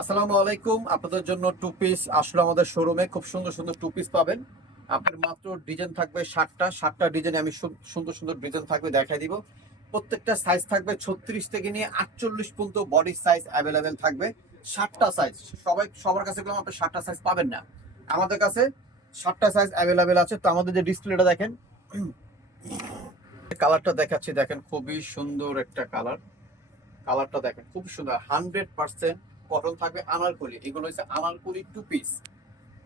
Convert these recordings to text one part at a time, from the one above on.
আসসালামু আলাইকুম। আপনাদের জন্য টু পিস আসলে আমাদের শোরুমে খুব সুন্দর সুন্দর টু পিস পাবেন। আপনার মাত্র ডিজাইন থাকবে 60টা ডিজাইন। আমি সুন্দর সুন্দর ডিজাইন থাকবে দেখাই দিব। প্রত্যেকটা সাইজ থাকবে 36 থেকে নিয়ে 48 পর্যন্ত বডি সাইজ অ্যাভেলেবেল থাকবে। 60টা সাইজ, সবার কাছে গেলাম আপনি 60টা সাইজ পাবেন না, আমাদের কাছে 60টা সাইজ অ্যাভেলেবেল আছে। তো আমাদের যে ডিসপ্লেটা দেখেন, কালারটা দেখাচ্ছি, দেখেন খুবই সুন্দর একটা কালার। কালারটা দেখেন খুব সুন্দর, 100% কটন থাকবে, আনারকলি। এগুলো হচ্ছে আনারকলি টু পিস।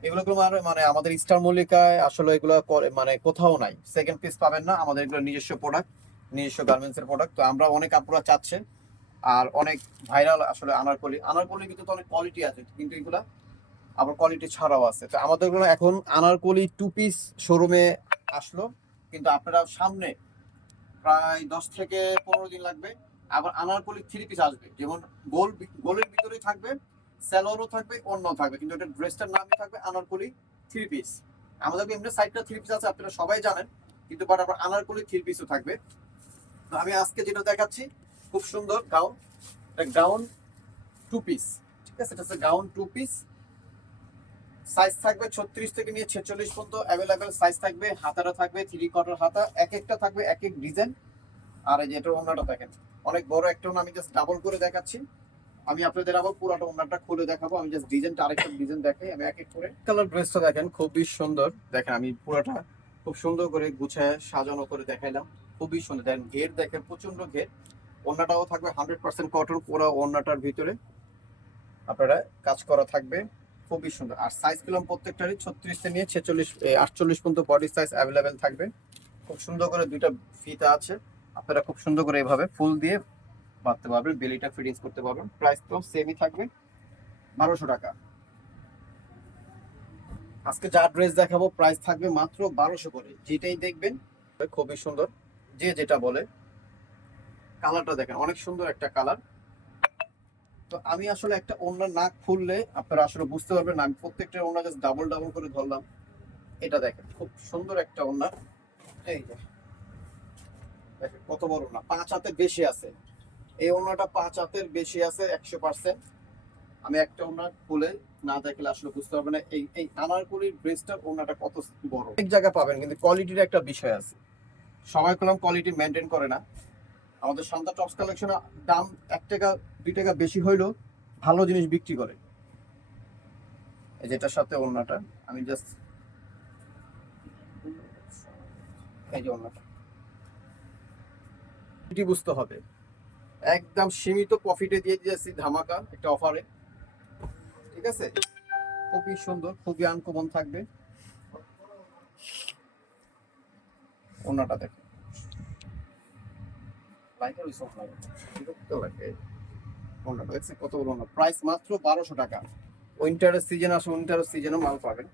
এগুলো মানে আমাদের স্টার মল্লিকায় আসলে এগুলো মানে কোথাও নাই, সেকেন্ড পিস পাবেন না। আমাদের এগুলো নিজস্ব প্রোডাক্ট, নিজস্ব গার্মেন্টস এর প্রোডাক্ট। তো আমরা অনেক আপুরা চাচ্ছেন, আর অনেক ভাইরাল আসলে আনারকলি। আনারকলি কিন্তু অনেক কোয়ালিটি আছে, কিন্তু এগুলা আবার কোয়ালিটি ছাড়াও আছে। তো আমাদের এগুলো এখন আনারকলি টু পিস শোরুমে আসলো, কিন্তু আপনারা সামনে প্রায় 10 থেকে 15 দিন লাগবে। আবার আনারকলি থ্রি পিস আসবে, যেমন গোলের ভিতরেই থাকবে, স্যালোরও থাকবে, অন্য থাকবে, কিন্তু এটা ড্রেসটার নামই থাকবে আনারকলি থ্রি পিস। আমাদের এমনি সাইডটা থ্রি পিস আছে, আপনারা সবাই জানেন, কিন্তু বাট আবার আনারকলি থ্রি পিসও থাকবে। তো আমি আজকে যেটা দেখাচ্ছি খুব সুন্দর গাউন, গাউন টু পিস। ঠিক আছে, এটা হচ্ছে গাউন টু পিস। সাইজ থাকবে 36 থেকে নিয়ে 46 পর্যন্ত অ্যাভেলেবেল সাইজ থাকবে। হাতাটা থাকবে থ্রি কোয়ার্টার হাতা, এক একটা থাকবে এক এক ডিজাইন। আর এই যে এটা ওন্নাটা দেখেন, অনেক বড় একটা ওন্না। আমি জাস্ট ডাবল করে দেখাচ্ছি। আমি আপনাদের আবার পুরোটা ওন্নাটা খুলে দেখাবো। আমি জাস্ট ডিজাইনটা আরেকটা ডিজাইন দেখাই আমি এক এক করে। কালার ড্রেসটা দেখেন খুবই সুন্দর। দেখেন আমি পুরোটা খুব সুন্দর করে গুছায় সাজানো করে দেখাইলাম। খুবই সুন্দর, দেখেন ঘের দেখেন, প্রচন্ড ঘের। ওন্নাটাও থাকবে 100% কটন, পুরো ওন্নাটার ভিতরে আপনারা কাজ করা থাকবে। খুবই সুন্দর। আর সাইজ পেলাম প্রত্যেকটারই 36 থেকে নিয়ে 46 48 পর্যন্ত বডি সাইজ অ্যাভেলেবেল থাকবে। খুব সুন্দর করে দুইটা ফিতা আছে, আপনারা খুব সুন্দর করে এইভাবে ফুল দিয়ে বাঁধতে পারবেন, বেলিটা ফিটিংস করতে পারবেন। প্রাইস তো সেমই থাকবে, 1200 টাকা। আজকে যা ড্রেস দেখাবো প্রাইস থাকবে মাত্র 1200 করে, যেটাই দেখবেন খুবই সুন্দর। যে যেটা বলে, কালারটা দেখেন অনেক সুন্দর একটা কালার। তো আমি আসলে একটা ওড়না না খুললে আপনারা আসলে বুঝতে পারবেন না। আমি প্রত্যেকটা ওড়না জাস্ট ডাবল ডাবল করে ধরলাম। এটা দেখেন খুব সুন্দর একটা ওড়না। এই যে দেখেন কত বড় ওড়না, 5 হাতের বেশি আছে। এই ওড়নাটা 5 হাতের বেশি আছে 100%। আমি একটা ওড়না খুলে না দেখলে আসলে বুঝতে পারবে না এই এই আনারকলির ড্রেসটার ওড়নাটা কত বড়। এক জায়গায় পাবেন, কিন্তু কোয়ালিটির একটা বিষয় আছে। সবাই কলম কোয়ালিটি মেনটেন করে না। আমাদের শান্তা টপস কালেকশনে দাম 1 টাকা 2 টাকা বেশি হইলেও ভালো জিনিস বিক্রি করে। এই যেটার সাথে ওড়নাটা আমি জাস্ট, এই যে ওড়নাটা এটি বুঝতে হবে। একদম সীমিত প্রফিটে দিয়ে দিয়েছি, ধামাকা একটা অফারে। ঠিক আছে, খুবই সুন্দর, খুবই আনকমন থাকবে। ওড়নাটা দেখেন, লাইটার ওই সব লাগে, বিরক্ত লাগে। ওড়নাটা দেখছেন কত বড় ওড়না, প্রাইস মাত্র 1200 টাকা। উইন্টারের সিজন আসে, উইন্টারের সিজনও মাল পাবেন।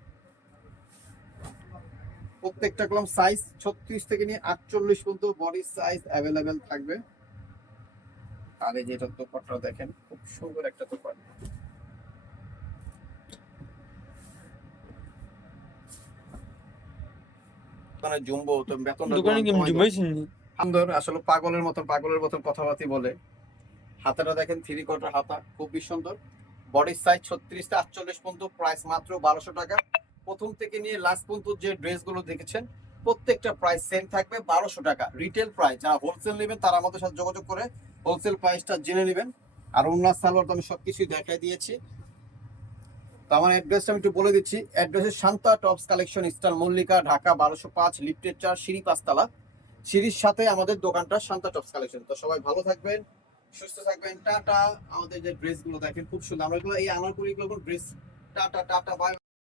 প্রত্যেকটা কলম সাইজ 36 থেকে নিয়ে 48 পর্যন্ত বডি সাইজ অ্যাভেলেবেল থাকবে। আর এই যে এটা দোপাট্টা দেখেন, খুব সুন্দর একটা দোপাট্টা। মানে জুম্বো তো বেতনটা দোকানে কি কমাই দেবো। জুমাইছেন? সুন্দর আসলে, পাগলের মতন কথাবার্তা বলে। হাতাটা দেখেন থ্রি কোয়ার্টার হাতা, খুবই সুন্দর। বডি সাইজ 36 থেকে 48 পর্যন্ত, প্রাইস মাত্র 1200 টাকা। প্রথম থেকে নিয়ে লাস্ট পর্যন্ত যে ড্রেসগুলো দেখেছেন প্রত্যেকটা প্রাইস সেম থাকবে 1200 টাকা রিটেল প্রাইস। যারা হোলসেল নেবেন তারা আমাদের সাথে যোগাযোগ করে হোলসেল প্রাইসটা জেনে নেবেন। আর ওনার সালোয়ার তো আমি সবকিছুই দেখাই দিয়েছি। তো আমার অ্যাড্রেসটা আমি একটু বলে দিচ্ছি। Address Shanta tops collection, star Mallika, Dhaka 1205, lifted 4, সিঁড়ি 5 তলা। সিঁড়ির সাথে আমাদের দোকানটা শান্তা টপস কালেকশন। তো সবাই ভালো থাকবেন, সুস্থ থাকবেন, টাটা। আমাদের যে ড্রেসগুলো দেখেন খুব সুন্দর, আমরা এগুলো এই আনারকলি গুলো ড্রেস। Tata tata, by.